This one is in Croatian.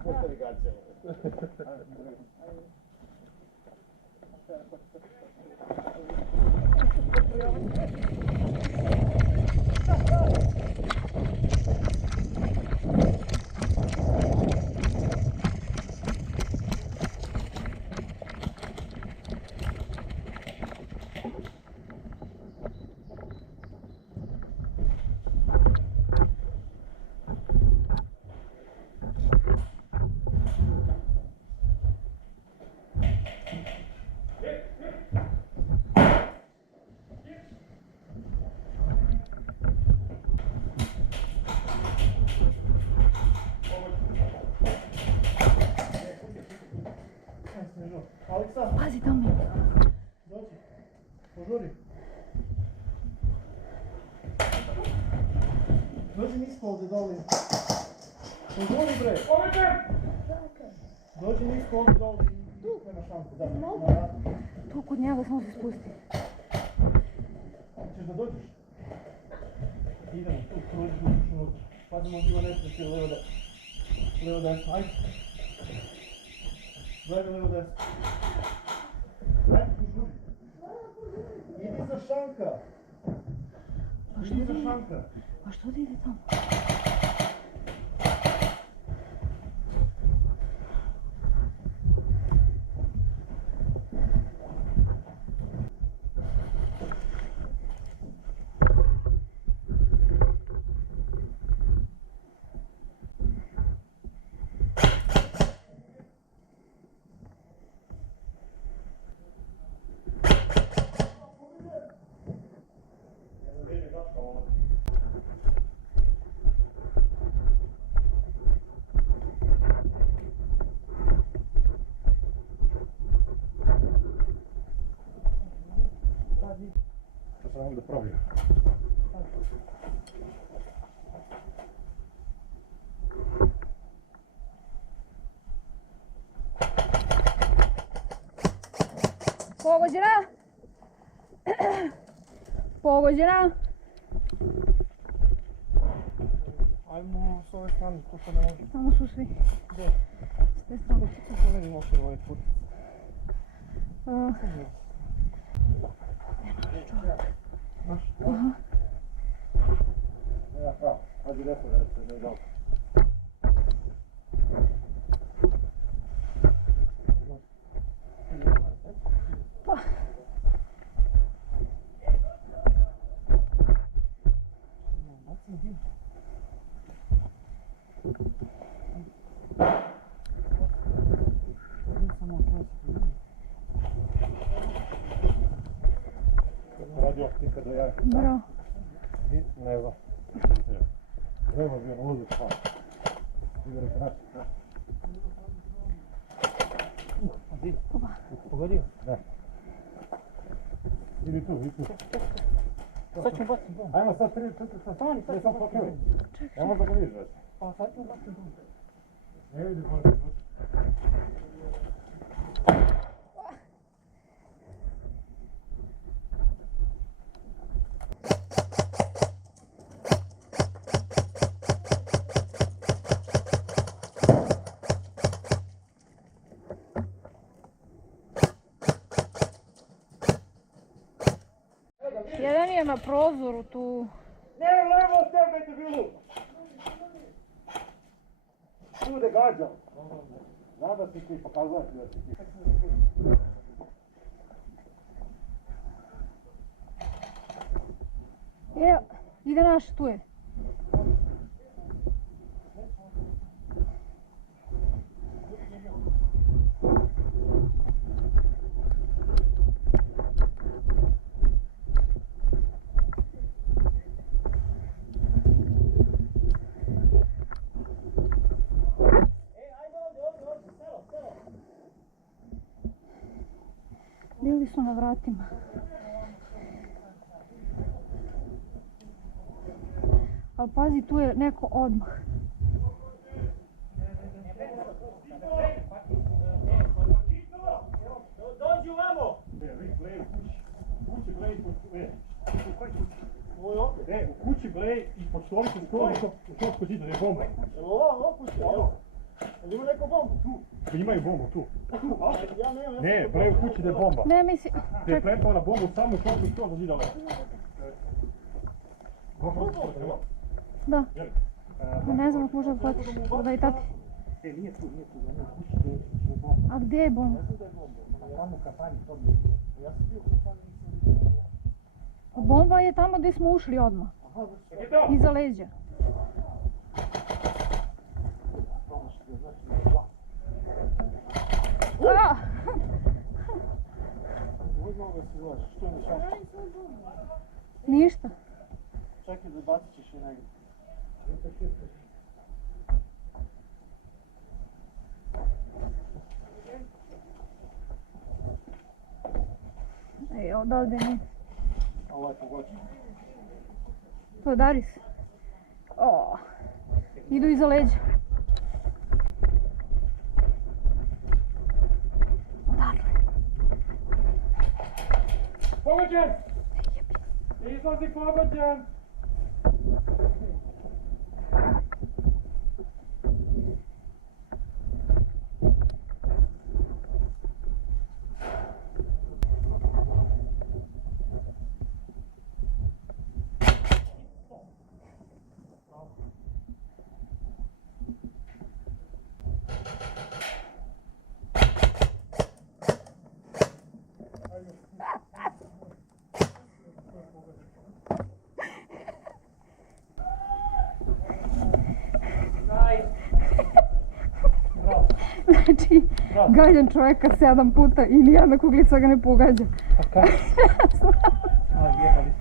Spušteni gaće. Pazi tamo. Dođi, požuri. Dođi nisko ovdje doli. Požuri bre. Dođi nisko ovdje doli. Tu prema šanku, da. Tu kod njega smo se spustili. Češ da dođeš? Idemo tu, prođi uđeš unutra. Pazimo ima nesreće levo desno. Levo desno, ajde. Gledaj levo desno. Gledaj, požuri. Idi za šanka. Idi za šanka. A što ti ide tamo? To sam ovdje probio. Pogođena? Pogođena? Ajmo s ove strane, ko što ne može. Tamo su svi. Gdje? S te strane. Kako vidim okvir ovaj put. Znaš? Aha. Ja, pravo. Ajde desno, da je dobro. Pa. Radioaktivka do jaja. Bravo. I levo. Levo bio na ulicu, pa. Igor je naši. Di? Pogodio? Da. Idi tu, idi tu. Sad ću baciti bom. Ajmo sad 3, 4, sad. Stani, sad ću Sam baciti pokrio. bom. Ja možda ga vidiš već. Pa sad ću baciti bom. Ne vidi, možda. Jedan je na prozoru tu. Ne, levo od tebe ti bilo! Tu da gađam. Znam da si ti, pokazujem ti da si ti. Evo, ide naš, tu je. Bili su na vratima. Ali pazi, tu je neko odmah. Dođi vamo! Kući, gledaj, koji kući? Ovo je opet. Ne, u kući bre, ispod stolice skoro u šopku zida je bomba. Evo ovo kuća, evo. Jel ima neko bombu tu? Imaju bombu tu. Ja nemam, ja Ne, bre, u kući da je bomba. Ne misli... Te je prepala na bombu samo u šopku skoro zidala. Da. Ne znam ako možda hvatiš. Da i tati. Nije tu, ja ne, u kući da je bomba. A gdje je bomba? Tamo u kafanji, to bi. Ja sam bio u kafanji, nisam vidio. A bomba je tamo gdje smo ušli odmah. Aha, Iza leđa. promašite, znači, dva. A! Uzmano da si ulaži, što je nešašta? Ništa. Čekaj, zabacit ćeš je negdje. Ej, odavde ne. Ovo je pogođen. To je Daris. O, idu iza leđa. Odavde. Pogođen! Izlazi pogođen! Znači, gađam čovjeka 7 puta i nijedna kuglica ga ne pogađa. Pa kaj? A, jebali